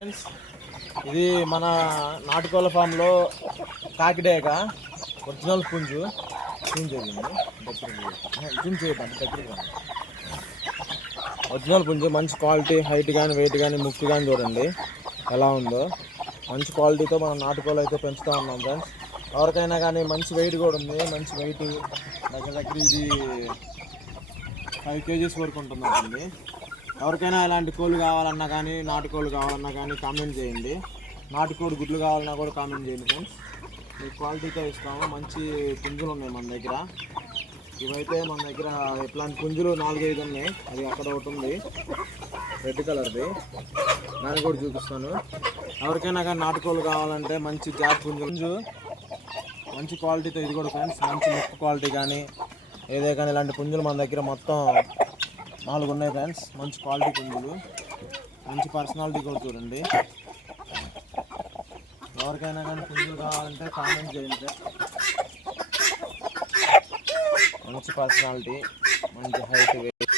Friends, ఇది మన నాటుకోళ్ళ ఫామ్లో కాకిడేక ఒరిజినల్ పుంజు ఒరిజినల్ పుంజు మంచి క్వాలిటీ, హైట్ కానీ వెయిట్ కానీ ముక్కు కానీ చూడండి ఎలా ఉందో. మంచి క్వాలిటీతో మనం నాటుకోళ్ళు అయితే పెంచుతూ ఉన్నాం ఫ్రెండ్స్. ఎవరికైనా కానీ మంచి వెయిట్ కూడా ఉంది. మంచి వెయిట్ దగ్గర ఇది 5 kgs వరకు ఉంటుందండి. ఎవరికైనా ఇలాంటి కోళ్ళు కావాలన్నా కానీ, నాటుకోళ్ళు కావాలన్నా కానీ కామెంట్ చేయండి. నాటుకోడి గుడ్లు కావాలన్నా కూడా కామెంట్ చేయండి ఫ్రెండ్స్. మీకు క్వాలిటీతో ఇస్తాము. మంచి పుంజులు ఉన్నాయి మన దగ్గర. ఇవైతే మన దగ్గర ఇట్లాంటి పుంజులు 4-5 ఉన్నాయి. అది అక్కడ ఒకటి ఉంది రెడ్ కలర్ది, దాన్ని కూడా చూపిస్తాను. ఎవరికైనా కానీ నాటుకోళ్ళు కావాలంటే మంచి జాతి పుంజు మంచి క్వాలిటీతో ఇది కూడా ఫ్రెండ్స్. మంచి ముక్కు క్వాలిటీ కానీ ఏదే కానీ ఇలాంటి పుంజులు మన దగ్గర మొత్తం 4 ఉన్నాయి ఫ్రెండ్స్. మంచి క్వాలిటీ పుంజులు, మంచి పర్సనాలిటీ కూడా చూడండి. ఎవరికైనా కానీ పుంజులు కావాలంటే కామెంట్ చేయండి. మంచి పర్సనాలిటీ, మంచి హైట్, వెయిట్.